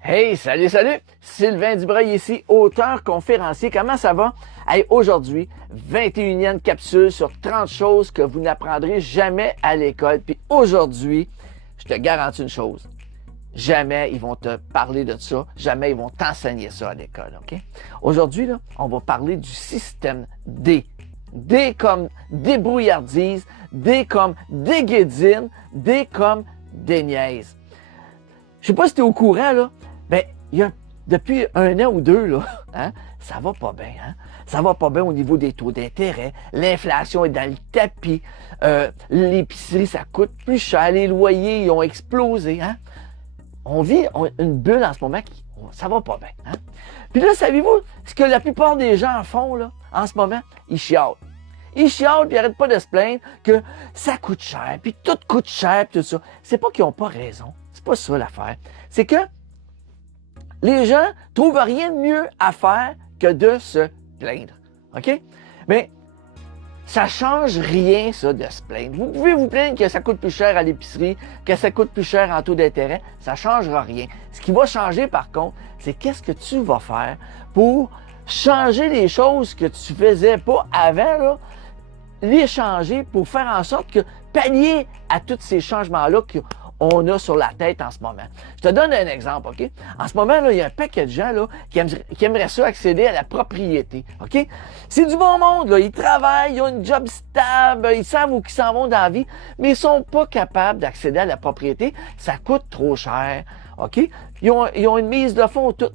Hey, salut, salut! Sylvain Dubreuil ici, auteur, conférencier. Comment ça va? Hey, aujourd'hui, 21e capsule sur 30 choses que vous n'apprendrez jamais à l'école. Puis aujourd'hui, je te garantis une chose. Jamais ils vont te parler de ça. Jamais ils vont t'enseigner ça à l'école, OK? Aujourd'hui, là, on va parler du système D. D comme débrouillardise, D comme déguédine, D comme déniaise. Je sais pas si tu es au courant, là. Ben, depuis un an ou deux, là, hein, ça va pas bien, hein? Ça va pas bien au niveau des taux d'intérêt. L'inflation est dans le tapis. L'épicerie, ça coûte plus cher. Les loyers, ils ont explosé, hein? On vit une bulle en ce moment qui, ça va pas bien, hein? Puis là, savez-vous ce que la plupart des gens font, là, en ce moment? Ils chialent. Ils chialent, puis ils n'arrêtent pas de se plaindre que ça coûte cher, puis tout coûte cher, puis tout ça. C'est pas qu'ils n'ont pas raison. C'est pas ça l'affaire. C'est que les gens trouvent rien de mieux à faire que de se plaindre. OK? Mais ça change rien, ça, de se plaindre. Vous pouvez vous plaindre que ça coûte plus cher à l'épicerie, que ça coûte plus cher en taux d'intérêt. Ça changera rien. Ce qui va changer, par contre, c'est qu'est-ce que tu vas faire pour changer les choses que tu faisais pas avant, là, les changer pour faire en sorte que pallier à tous ces changements-là qu'on a sur la tête en ce moment. Je te donne un exemple, OK? En ce moment, là, il y a un paquet de gens là, qui aimeraient ça accéder à la propriété, OK? C'est du bon monde, là. Ils travaillent, ils ont une job stable, ils savent où ils s'en vont dans la vie, mais ils sont pas capables d'accéder à la propriété. Ça coûte trop cher, OK? Ils ont une mise de fonds, tout.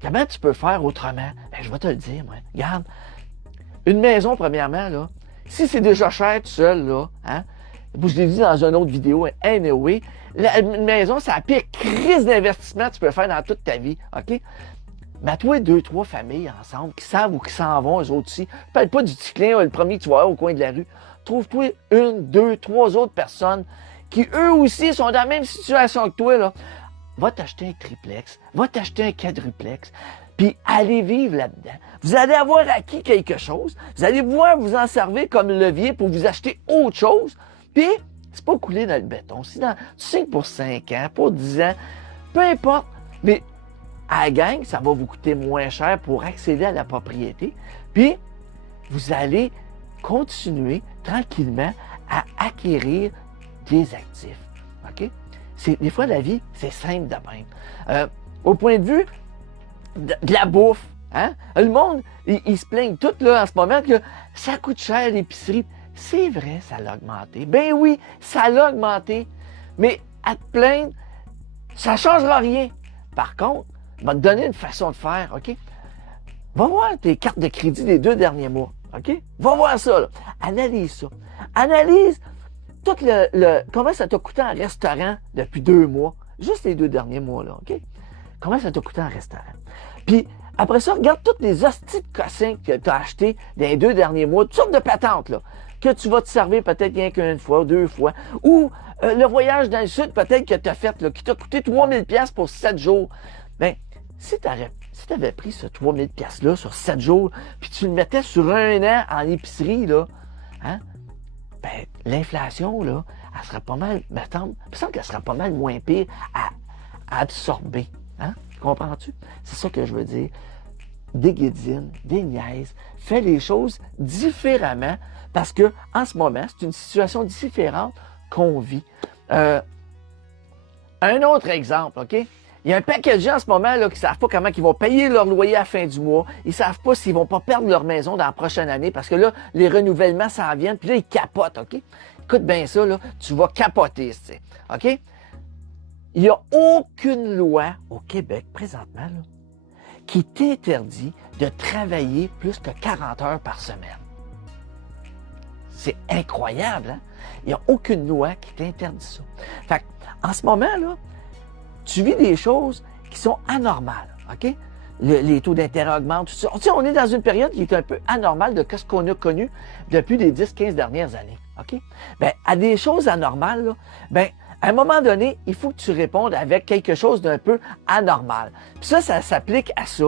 Comment tu peux faire autrement? Ben, je vais te le dire, moi. Regarde, une maison, premièrement, là, si c'est déjà cher tout seul, là, hein, je l'ai dit dans une autre vidéo, anyway, une maison, c'est la pire crise d'investissement que tu peux faire dans toute ta vie, OK? Mets-toi 2-3 familles ensemble qui savent où ils s'en vont, eux autres aussi. Parle pas du petit clin, le premier que tu vas avoir au coin de la rue. Trouve-toi 1, 2, 3 autres personnes qui, eux aussi, sont dans la même situation que toi, là. Va t'acheter un triplex, va t'acheter un quadruplex, puis allez vivre là-dedans. Vous allez avoir acquis quelque chose. Vous allez pouvoir vous en servir comme levier pour vous acheter autre chose. Puis, c'est pas coulé dans le béton. Si dans, tu sais que pour 5 ans, pour 10 ans, peu importe. Mais à la gang, ça va vous coûter moins cher pour accéder à la propriété. Puis, vous allez continuer tranquillement à acquérir des actifs. OK? Des fois, la vie, c'est simple de même. Au point de vue de la bouffe, hein? Le monde, ils se plaignent tout là en ce moment que ça coûte cher l'épicerie. C'est vrai, ça l'a augmenté. Ben oui, ça l'a augmenté. Mais à te plaindre, ça ne changera rien. Par contre, je vais te donner une façon de faire, OK? Va voir tes cartes de crédit des 2 derniers mois, OK? Va voir ça, là. Analyse ça. Analyse tout comment ça t'a coûté en restaurant depuis 2 mois. Juste les 2 derniers mois, là, OK? Comment ça t'a coûté en restaurant? Puis, après ça, regarde toutes les hosties de cossins que tu as achetés dans les 2 derniers mois, toutes sortes de patentes, là, que tu vas te servir peut-être rien qu'une fois, 2 fois, ou le voyage dans le sud, peut-être que tu as fait, là, qui t'a coûté 3000 pièces pour 7 jours. Bien, si tu avais pris ce 3000 pièces-là sur 7 jours, puis tu le mettais sur 1 an en épicerie, là, hein? Ben, l'inflation, là, elle serait pas mal, il me semble qu'elle serait pas mal moins pire à absorber. Hein? Comprends-tu? C'est ça que je veux dire. Déguédine, déniaise, fais les choses différemment parce que en ce moment, c'est une situation différente qu'on vit. Un autre exemple, OK? Il y a un paquet de gens en ce moment là, qui ne savent pas comment ils vont payer leur loyer à la fin du mois. Ils ne savent pas s'ils ne vont pas perdre leur maison dans la prochaine année parce que là, les renouvellements s'en viennent. Puis là, ils capotent, OK? Écoute bien ça, là, tu vas capoter, tu sais, OK? Il n'y a aucune loi au Québec, présentement, là, qui t'interdit de travailler plus que 40 heures par semaine. C'est incroyable, hein? Il n'y a aucune loi qui t'interdit ça. Fait en ce moment, là, tu vis des choses qui sont anormales, OK? Les taux d'intérêt augmentent, tout ça. Tu sais, on est dans une période qui est un peu anormale de ce qu'on a connu depuis les 10-15 dernières années, OK? Bien, à des choses anormales, là, bien, à un moment donné, il faut que tu répondes avec quelque chose d'un peu anormal. Puis ça s'applique à ça.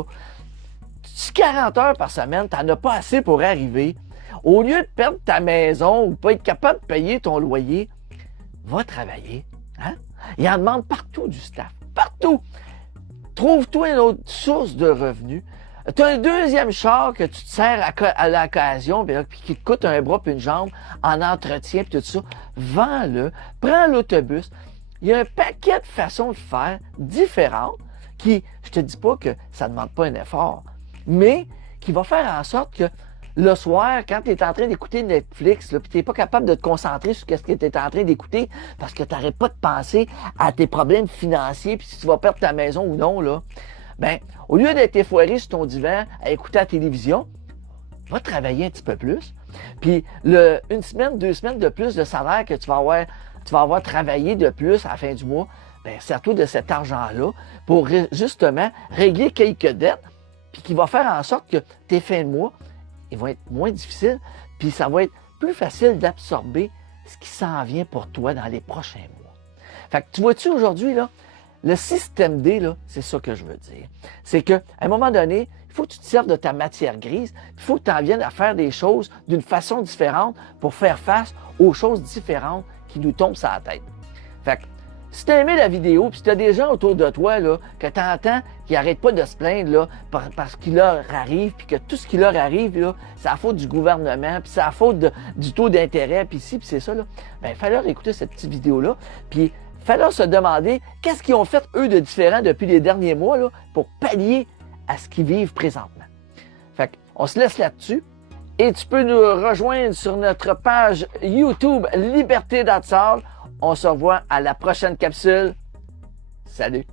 Si 40 heures par semaine, tu n'en as pas assez pour arriver, au lieu de perdre ta maison ou pas être capable de payer ton loyer, va travailler. Hein? Il en demande partout du staff. Partout. Trouve-toi une autre source de revenus. Tu as un deuxième char que tu te sers à l'occasion, puis qui te coûte un bras puis une jambe en entretien puis tout ça. Vends-le, prends l'autobus. Il y a un paquet de façons de faire différentes qui, je te dis pas que ça ne demande pas un effort, mais qui va faire en sorte que le soir, quand tu es en train d'écouter Netflix, puis tu n'es pas capable de te concentrer sur ce que tu es en train d'écouter parce que tu n'arrêtes pas de penser à tes problèmes financiers puis si tu vas perdre ta maison ou non, là, ben, au lieu d'être effoiré sur ton divan à écouter la télévision, va travailler un petit peu plus. Puis, une semaine, 2 semaines de plus de salaire que tu vas avoir travaillé de plus à la fin du mois, ben, sers-toi de cet argent-là pour justement régler quelques dettes, puis qui va faire en sorte que tes fins de mois, ils vont être moins difficiles, puis ça va être plus facile d'absorber ce qui s'en vient pour toi dans les prochains mois. Fait que tu vois-tu aujourd'hui, là, le système D, là, c'est ça que je veux dire. C'est qu'à un moment donné, il faut que tu te serves de ta matière grise, il faut que tu en viennes à faire des choses d'une façon différente pour faire face aux choses différentes qui nous tombent sur la tête. Fait que, si tu as aimé la vidéo, puis si tu as des gens autour de toi là, que tu entends qui n'arrêtent pas de se plaindre là, parce qu'il leur arrive, puis que tout ce qui leur arrive, là, c'est la faute du gouvernement, puis c'est la faute du taux d'intérêt, puis ci, puis c'est ça, là, bien, fais-leur écouter cette petite vidéo-là, puis fais-leur se demander qu'est-ce qu'ils ont fait, eux, de différent depuis les derniers mois là, pour pallier à ce qu'ils vivent présentement. Fait qu'on se laisse là-dessus. Et tu peux nous rejoindre sur notre page YouTube Liberté d'Atsal. On se revoit à la prochaine capsule. Salut!